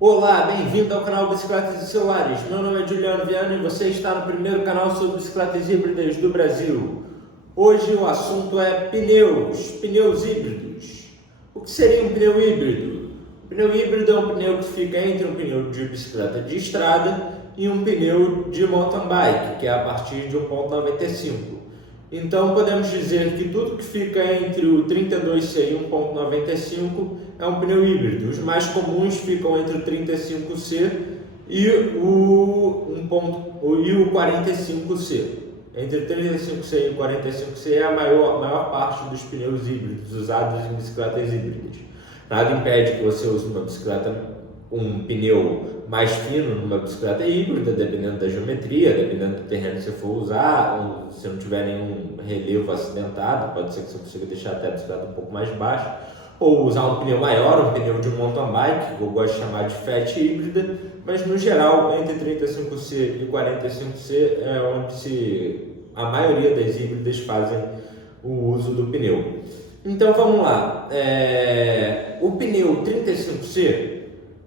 Olá, bem-vindo ao canal Bicicletas e Celulares. Meu nome é Juliano Viana e você está no primeiro canal sobre bicicletas híbridas do Brasil. Hoje o assunto é pneus híbridos. O que seria um pneu híbrido? O pneu híbrido é um pneu que fica entre um pneu de bicicleta de estrada e um pneu de mountain bike, que é a partir de 1,95. Então podemos dizer que tudo que fica entre o 32C e 1,95 é um pneu híbrido. Os mais comuns ficam entre o 35C e o 45C. Entre o 35C e o 45C é a maior parte dos pneus híbridos usados em bicicletas híbridas. Nada impede que você use um pneu mais fino numa bicicleta híbrida, dependendo da geometria, dependendo do terreno que você for usar, ou se não tiver nenhum relevo acidentado, pode ser que você consiga deixar até a bicicleta um pouco mais baixa, ou usar um pneu maior, um pneu de mountain bike, que eu gosto de chamar de fat híbrida, mas no geral, entre 35C e 45C é onde a maioria das híbridas fazem o uso do pneu. Então vamos lá, o pneu 35C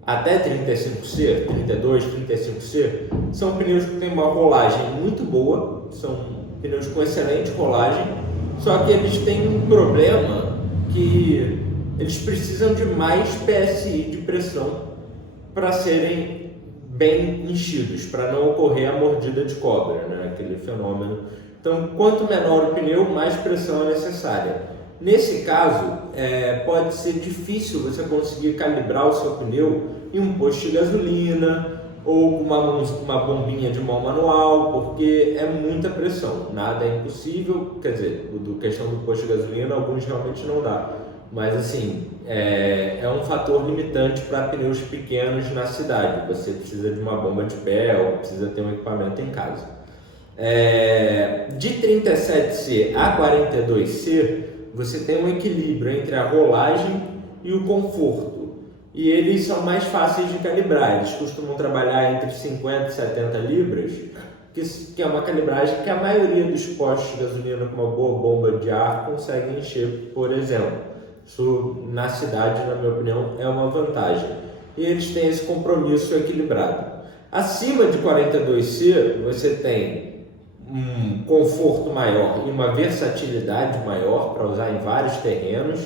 até 35C, 32, 35C, são pneus que têm uma rolagem muito boa, são pneus com excelente rolagem, só que eles têm um problema que eles precisam de mais PSI de pressão para serem bem enchidos, para não ocorrer a mordida de cobra, né? Aquele fenômeno. Então, quanto menor o pneu, mais pressão é necessária. Nesse caso, pode ser difícil você conseguir calibrar o seu pneu em um posto de gasolina ou com uma bombinha de mão manual, porque é muita pressão. Nada é impossível, quer dizer, questão do posto de gasolina, alguns realmente não dá. Mas assim, é um fator limitante para pneus pequenos na cidade. Você precisa de uma bomba de pé ou precisa ter um equipamento em casa. De 37C a 42C, você tem um equilíbrio entre a rolagem e o conforto. E eles são mais fáceis de calibrar. Eles costumam trabalhar entre 50 e 70 libras, que é uma calibragem que a maioria dos postos de gasolina com uma boa bomba de ar conseguem encher, por exemplo. Isso, na cidade, na minha opinião, é uma vantagem. E eles têm esse compromisso equilibrado. Acima de 42C, você tem um conforto maior e uma versatilidade maior para usar em vários terrenos.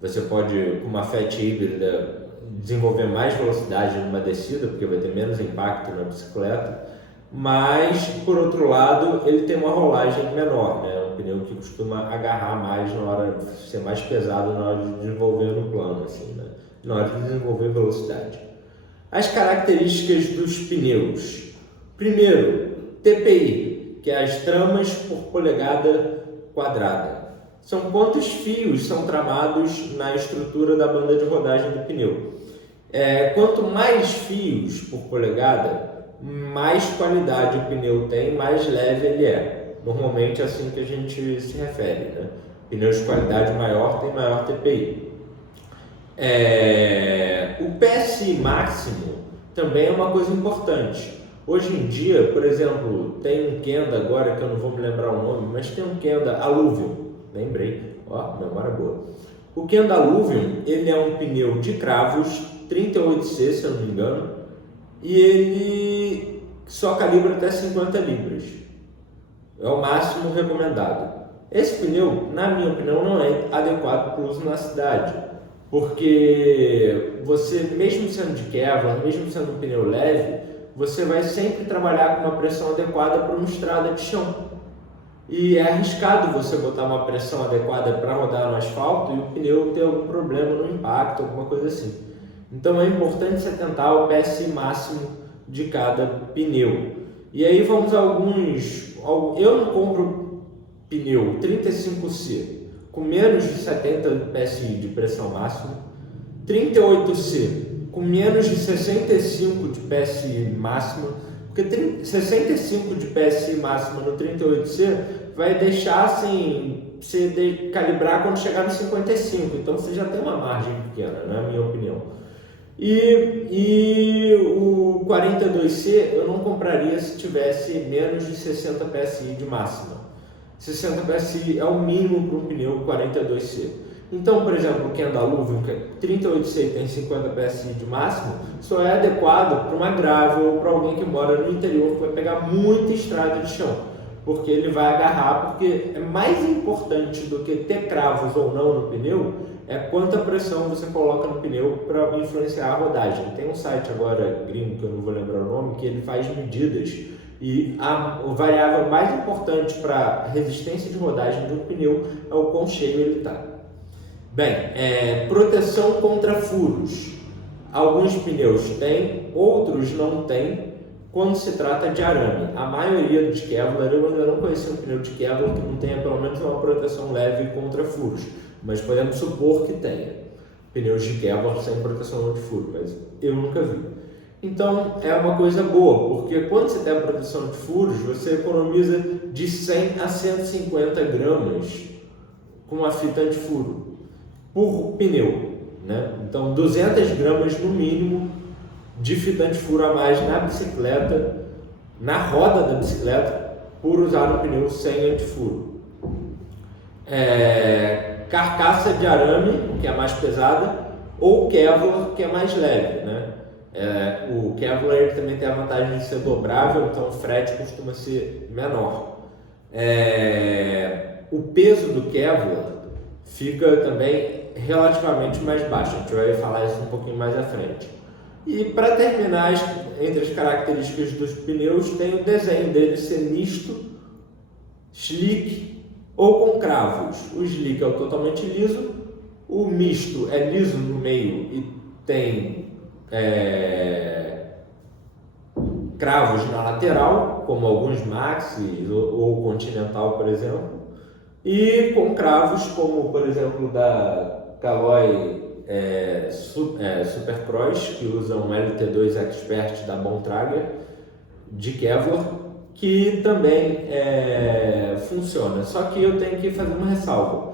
Você pode, com uma fat híbrida, desenvolver mais velocidade numa descida, porque vai ter menos impacto na bicicleta, mas, por outro lado, ele tem uma rolagem menor, né? Um pneu que costuma agarrar mais na hora de ser mais pesado na hora de desenvolver no plano, assim, né? Na hora de desenvolver velocidade. As características dos pneus. Primeiro, TPI, que é as tramas por polegada quadrada. São quantos fios são tramados na estrutura da banda de rodagem do pneu. Quanto mais fios por polegada, mais qualidade o pneu tem, mais leve ele é. Normalmente é assim que a gente se refere, né? Pneus de qualidade maior tem maior TPI. O PSI máximo também é uma coisa importante. Hoje em dia, por exemplo, tem um Kenda agora, que eu não vou me lembrar o nome, mas tem um Kenda Alluvium, lembrei, memória boa. O Kenda Alluvium, ele é um pneu de cravos, 38C, se eu não me engano, e ele só calibra até 50 libras. É o máximo recomendado. Esse pneu, na minha opinião, não é adequado para o uso na cidade, porque você, mesmo sendo de Kevlar, mesmo sendo um pneu leve, você vai sempre trabalhar com uma pressão adequada para uma estrada de chão. E é arriscado você botar uma pressão adequada para rodar no asfalto e o pneu ter algum problema no impacto, alguma coisa assim. Então é importante você tentar o PSI máximo de cada pneu. E aí vamos a alguns... Eu não compro pneu 35C com menos de 70 PSI de pressão máxima, 38C com menos de 65 de PSI máxima, porque 65 de PSI máxima no 38C vai deixar assim, você calibrar quando chegar no 55, então você já tem uma margem pequena, na minha opinião. E o 42C eu não compraria se tivesse menos de 60 PSI de máxima. 60 PSI é o mínimo para um pneu 42C. Então, por exemplo, o Kenda Aluvium, que é 38C tem 50 PSI de máximo, só é adequado para uma gravel ou para alguém que mora no interior, que vai pegar muita estrada de chão, porque ele vai agarrar, porque é mais importante do que ter cravos ou não no pneu, é quanta pressão você coloca no pneu para influenciar a rodagem. Tem um site agora, gringo, que eu não vou lembrar o nome, que ele faz medidas e a variável mais importante para a resistência de rodagem de um pneu é o quão cheio ele está. Bem, proteção contra furos. Alguns pneus têm, outros não têm, quando se trata de arame. A maioria dos Kevlar, eu ainda não conheci um pneu de Kevlar que não tenha pelo menos uma proteção leve contra furos, mas podemos supor que tenha pneus de Kevlar sem proteção anti-furo, mas eu nunca vi. Então é uma coisa boa, porque quando você tem a proteção de furos, você economiza de 100 a 150 gramas com a fita anti-furo por pneu, né? Então 200 gramas no mínimo de fita anti-furo a mais na bicicleta, na roda da bicicleta, por usar um pneu sem anti-furo. Carcaça de arame, que é mais pesada, ou Kevlar, que é mais leve, né? O Kevlar ele também tem a vantagem de ser dobrável, então o frete costuma ser menor. O peso do Kevlar fica também relativamente mais baixo, a gente vai falar isso um pouquinho mais à frente. E para terminar, entre as características dos pneus, tem o desenho dele ser misto, slick ou com cravos. O slick é o totalmente liso, o misto é liso no meio e tem cravos na lateral, como alguns Maxi ou Continental, por exemplo, e com cravos como, por exemplo, da Caloi Supercross, que usa um LT2 Expert da Bontrager de Kevlar, que também funciona. Só que eu tenho que fazer uma ressalva.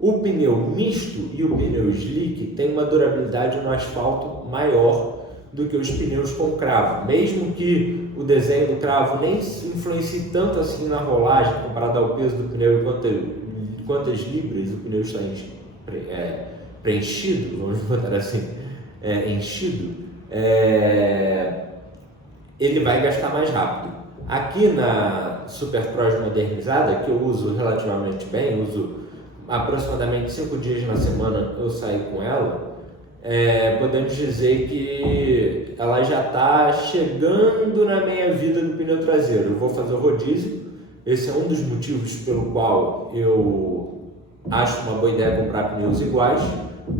O pneu misto e o pneu slick tem uma durabilidade no asfalto maior do que os pneus com cravo, mesmo que o desenho do cravo nem influencie tanto assim na rolagem comparado ao peso do pneu e quantas libras o pneu está preenchido, vamos botar assim, enchido, ele vai gastar mais rápido. Aqui na Supercross modernizada, que eu uso relativamente bem, uso aproximadamente 5 dias na semana, eu saio com ela, podemos dizer que ela já está chegando na meia vida do pneu traseiro. Eu vou fazer o rodízio, esse é um dos motivos pelo qual eu acho uma boa ideia comprar pneus iguais,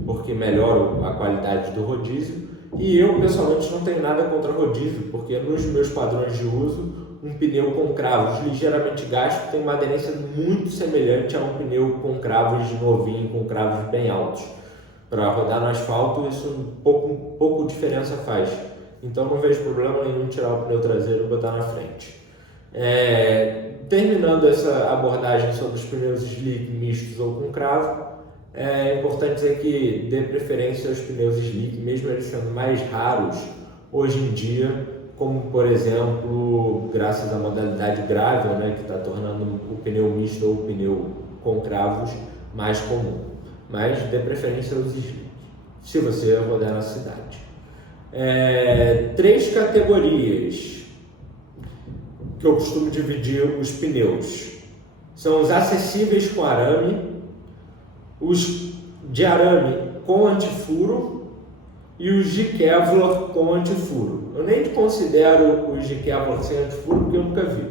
porque melhora a qualidade do rodízio. E eu pessoalmente não tenho nada contra rodízio, porque nos meus padrões de uso, um pneu com cravos ligeiramente gasto tem uma aderência muito semelhante a um pneu com cravos novinho, com cravos bem altos. Para rodar no asfalto, isso pouco diferença faz. Então não vejo problema nenhum em tirar o pneu traseiro e botar na frente. Terminando essa abordagem sobre os pneus slick mistos ou com cravo, é importante dizer que dê preferência aos pneus slick, mesmo eles sendo mais raros hoje em dia, como por exemplo, graças à modalidade gravel, né, que está tornando o pneu misto ou o pneu com cravos mais comum. Mas dê preferência aos slick, se você rodar na cidade. 3 categorias que eu costumo dividir os pneus. São os acessíveis com arame, os de arame com antifuro e os de Kevlar com antifuro. Eu nem considero os de Kevlar sem antifuro porque eu nunca vi.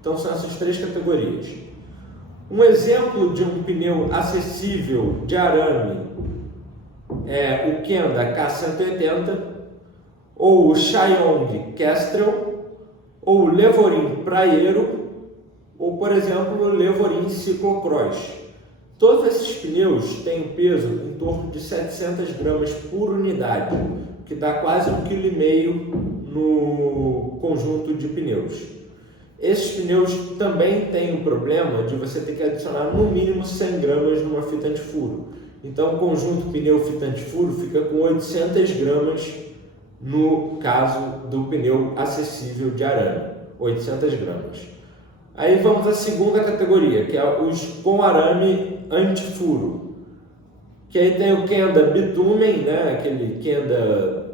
Então são essas 3 categorias. Um exemplo de um pneu acessível de arame é o Kenda K180 ou o Xiong Kestrel ou o Levorin Praeiro ou, por exemplo, o Levorin Cyclocross. Todos esses pneus têm peso em torno de 700 gramas por unidade, que dá quase 1,5 kg no conjunto de pneus. Esses pneus também têm o problema de você ter que adicionar no mínimo 100 gramas numa fita antifuro. Então o conjunto pneu-fita antifuro fica com 800 gramas no caso do pneu acessível de arame, 800 gramas. Aí vamos à segunda categoria, que é os com arame antifuro. Que aí tem o Kenda Bitumen, né? Aquele Kenda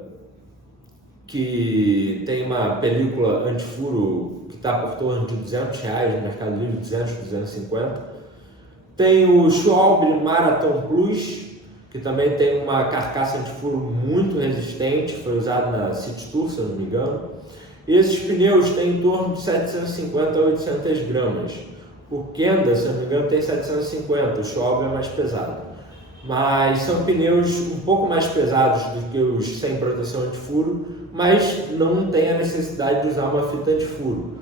que tem uma película antifuro que está por torno de R$200 no Mercado Livre, 200, 250. Tem o Schwalbe Marathon Plus, que também tem uma carcaça antifuro muito resistente, foi usado na City Tour, se eu não me engano. E esses pneus têm em torno de 750 a 800 gramas. O Kenda, se eu não me engano, tem 750, o Schwalbe é mais pesado. Mas são pneus um pouco mais pesados do que os sem proteção antifuro, mas não tem a necessidade de usar uma fita antifuro.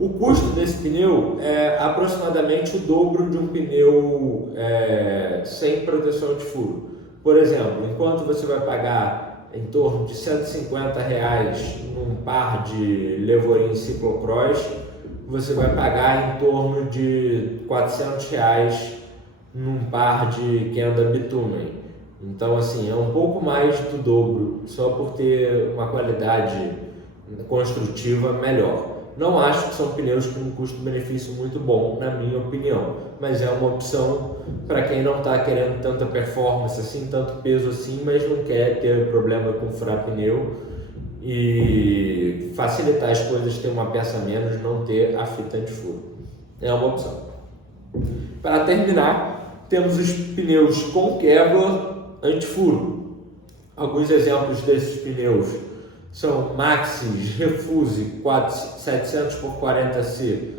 O custo desse pneu é aproximadamente o dobro de um pneu sem proteção antifuro. Por exemplo, enquanto você vai pagar em torno de R$150 num par de Levorin Cyclocross, você vai pagar em torno de R$400 num par de Kenda Bitumen. Então, assim, é um pouco mais do dobro, só por ter uma qualidade construtiva melhor. Não acho que são pneus com um custo-benefício muito bom, na minha opinião, mas é uma opção para quem não está querendo tanta performance assim, tanto peso assim, mas não quer ter problema com furar pneu e facilitar as coisas, ter uma peça menos, não ter a fita antifuro. É uma opção. Para terminar, temos os pneus com Kevlar antifuro. Alguns exemplos desses pneus são Maxxis Refuse 700x40C,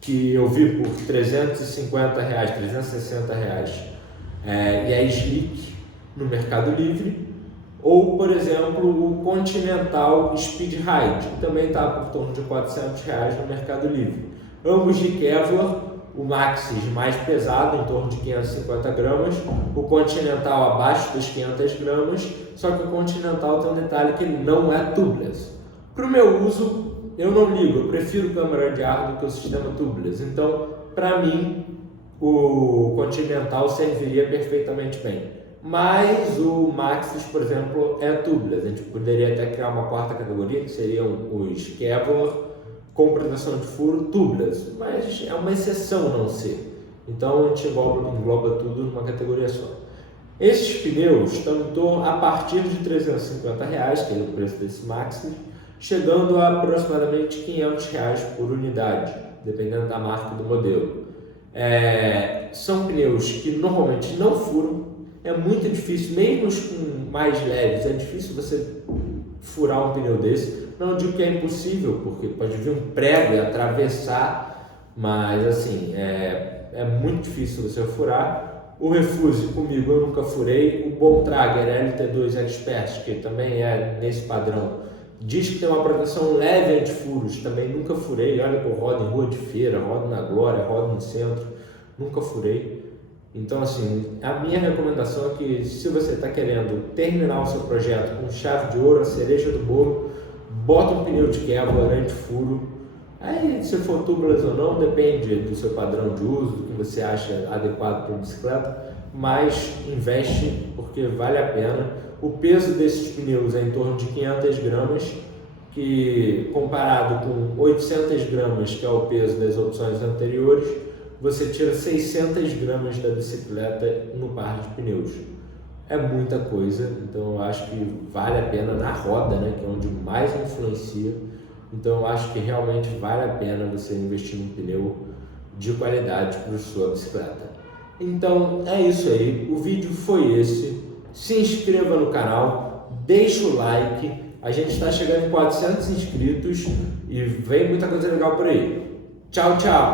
que eu vi por R$350, R$360, e é Slick no Mercado Livre. Ou, por exemplo, o Continental Speed Ride, que também está por torno de R$400 no Mercado Livre. Ambos de Kevlar, o Maxxis mais pesado, em torno de 550 gramas, o Continental abaixo dos 500 gramas, só que o Continental tem um detalhe que ele não é tubeless. Para o meu uso, eu não ligo, eu prefiro câmara de ar do que o sistema tubeless, então, para mim, o Continental serviria perfeitamente bem. Mas o Maxxis, por exemplo, é tubeless. A gente poderia até criar uma quarta categoria, que seriam os Kevlar com proteção de furo tubeless, mas é uma exceção não ser. Então a gente engloba tudo numa categoria só. Esses pneus estão a partir de R$350, que é o preço desse Maxxis, chegando a aproximadamente R$500 por unidade, dependendo da marca e do modelo. São pneus que normalmente não furam. É muito difícil, mesmo os com mais leves, é difícil você furar um pneu desse. Não digo que é impossível, porque pode vir um prego e atravessar, mas assim, é muito difícil você furar. O Refuse comigo eu nunca furei. O Bontrager LT2 Expert, que também é nesse padrão, diz que tem uma proteção leve anti-furos, também nunca furei. Olha que eu rodo em rua de feira, rodo na Glória, rodo no centro, nunca furei. Então, assim, a minha recomendação é que se você está querendo terminar o seu projeto com chave de ouro, a cereja do bolo, bota um pneu de Kevlar anti-furo. Aí, se for tubeless ou não, depende do seu padrão de uso, do que você acha adequado para a bicicleta, mas investe porque vale a pena. O peso desses pneus é em torno de 500 gramas, que comparado com 800 gramas, que é o peso das opções anteriores, você tira 600 gramas da bicicleta no par de pneus. É muita coisa, então eu acho que vale a pena na roda, né, que é onde mais influencia. Então eu acho que realmente vale a pena você investir num pneu de qualidade para a sua bicicleta. Então é isso aí, o vídeo foi esse. Se inscreva no canal, deixa o like. A gente está chegando em 400 inscritos e vem muita coisa legal por aí. Tchau, tchau!